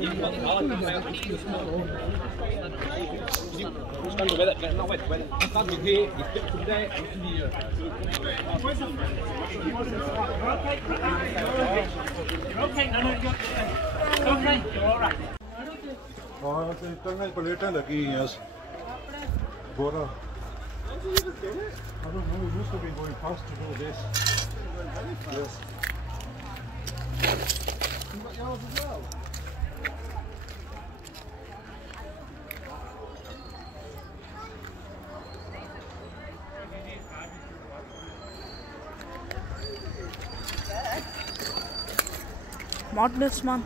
Stand with it, not with it. Stand with here, you flip from there into here. You're okay, no, you're okay, you're alright. हाँ तो इतना प्लेटें लगी हैं बोरा I don't know, we must have been going past to do this. Yes. You got yours as well? Madness, man.